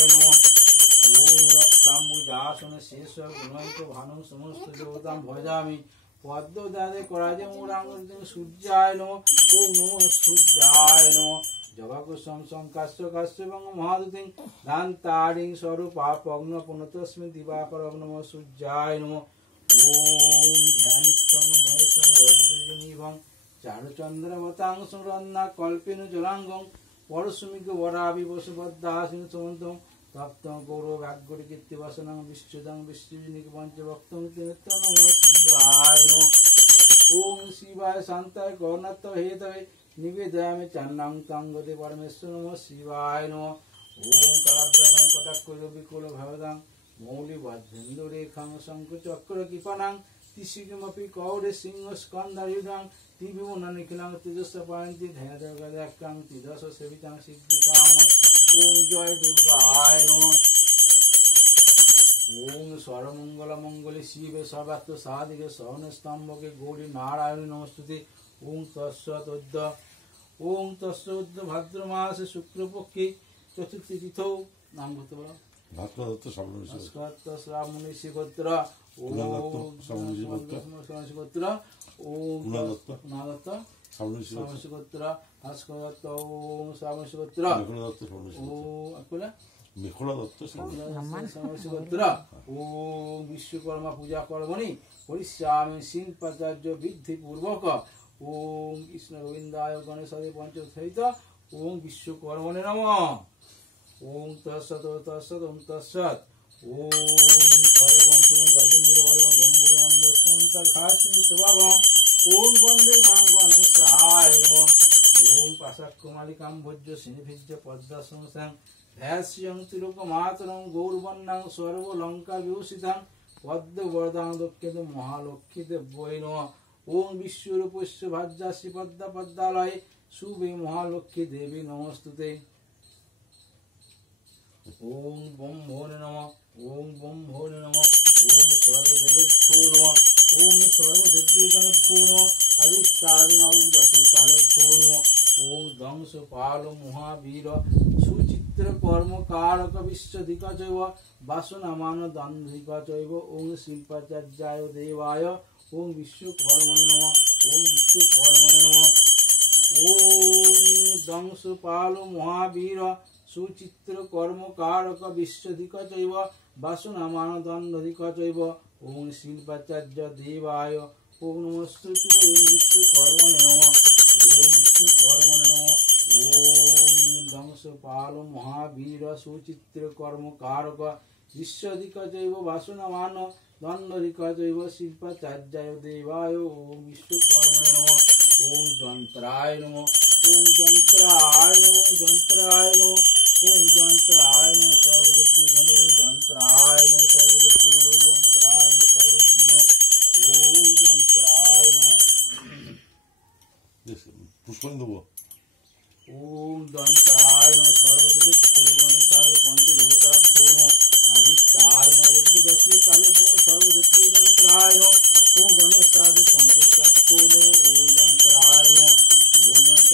শিবায় নমঃ। ওম রক্তাম্বুজাসন শেষ গুণৈক ভানু সমস্ত দেবতাম ভজামি পদ্মদাদে করাজে মূরাঙ্গ সূর্যায় নমঃ। ওম নমঃ সূর্যায় নমঃ। জবাকুসুম সংকাশ্য কাশ্যপং মহাদুতিং দান্তারিং স্বরূপা পগ্ন পুনতস্মি দিবাকরং নমঃ সূর্যায় নমঃ। ওম ধ্যানিত্যং মহেশং রজতজনীভং চারুচন্দ্রবতাং সুরন্না কল্পেনু জলাঙ্গং পরশুমিক বরাবি বসুপদ্দাসিন সমন্তং তপ্তং গৌরবাগ্যরি কীর্তিবাসনং বিশ্বদং বিশ্বজনিক পঞ্চভক্তং তিনিত্য নমঃ শিবায় নমঃ। ওম শিবায় শান্তায় গৌরনাথ হেতবে নিবেদয়ামি চান্নাং তাঙ্গতে পরমেশ্বর নমঃ শিবায় নমঃ। ওম কলাভ্রাং কটাক্ষুল বিকুল ভবদাং মৌলি বদ্ধেন্দু রেখাং শঙ্কুচক্র কৃপানাং তিসিকিমপি কৌরে সিংহ স্কন্ধায়ুধাং তিবিমুন নিখিলাং তেজস্ব পায়ন্তি ধ্যায়দাং তিদশ সেবিতাং সিদ্ধিকাম। ওম জয় দুর্গায় নমঃ। ওম সর্বমঙ্গল মঙ্গলে শিবে সর্বাত্ম সাধিকে সহন স্তম্ভকে গৌরী নারায়ণ নমস্তুতে। ওম তৎসৎ ওম তৎসৎ ভাদ্র মাসে শুক্লপক্ষে চতুর্থী তিথৌ নাম করতে পারো ভাস্করদত্ত শ্রাবণী শিগোত্র ওম শিগোত্র ওম গুণদত্ত শ্রাবণী শিগোত্র ভাস্করদত্ত ওম শ্রাবণী শিগোত্র ওম বিশ্বকর্মা পূজা কর্মণি হরিষ্যামি শিল্পাচার্য বৃদ্ধি পূর্বক ওম কৃষ্ণ গোবিন্দায় গণেশায় পঞ্চসহিত ওম বিশ্বকর্মণে নমঃ। ওম তৎসৎ তৎসৎ ওম তৎসৎ। ওম খরবংশং গজেন্দ্র বলং গম্ভীরমন্দস্কন্তাঘাসিনী শোভাবং ওম বন্দে মাং গণেশায় নমঃ। ওম পাশাকুমালিকাম ভোজ্য সিনিভিজ্য পদ্মাসংসাং ভ্যাস্যং তিলকমাতরং গৌরবন্নাং সর্বলঙ্কা বিভূষিতাং পদ্মবরদাং দক্ষিণে মহালক্ষ্মী দেব্যৈ নমঃ। ওম বিশ্বরূপস্য ভাজ্যাসি পদ্মা পদ্মালয়ে শুভে মহালক্ষ্মী দেবী নমস্তুতে। ওম ব্রহ্মণে নমঃ। ওম ব্রহ্মণে নমঃ। ওম সর্বদেবেভ্যো নমঃ। ওম সর্বদেবগণেভ্যো নমঃ। আদিত্যাদিনবদ্রপালেভ্যো নমঃ। ওম দংশপাল মহাবীর সুচিত্র কর্মকারক বিশ্বধিক চৈব বাসনামান দন্ধিক চৈব ওম শিল্পাচার্যায় দেবায় ওম বিশ্বকর্মণে নমঃ। ওম বিশ্বকর্মণে নমঃ। ওম দংশপাল মহাবীর সুচিত্র কর্মকারক বিশ্বধিক চৈব বাসনামান দন্ধিক চৈব ওম শিল্পাচার্য দেবায় ওম নমস্তুতে। ওম বিশ্বকর্মণে নমঃ। ওম বিশ্বকর্মণে নমঃ। ওম দংশপাল মহাবীর সুচিত্র কর্মকারক বিশ্বধিক চৈব বাসনামান দন্ধিক চৈব শিল্পাচার্যায় দেবায় ওম বিশ্বকর্মণে নমঃ। ওম যন্ত্রায় নমঃ। ওম যন্ত্রায় নমঃ। যন্ত্রায় নমঃ। ওম যন্ত্রায় নমঃ। সর্বদেবী ঘন যন্ত্রায় নমঃ। সর্বদেবী ঘন যন্ত্রায় নমঃ। সর্বদেবী ঘন ওম যন্ত্রায় নমঃ। পুষ্কর দেবো। ওম যন্ত্রায় নমঃ। সর্বদেবী গণেশায় পঞ্চদেবতা নমঃ। আদিত্যায় নবগ্র দশমী কালে সর্বদেবী যন্ত্রায় নমঃ। ওম গণেশায় পঞ্চদেবতা নমঃ। ওম যন্ত্রায় নমঃ। ওম যন্ত্র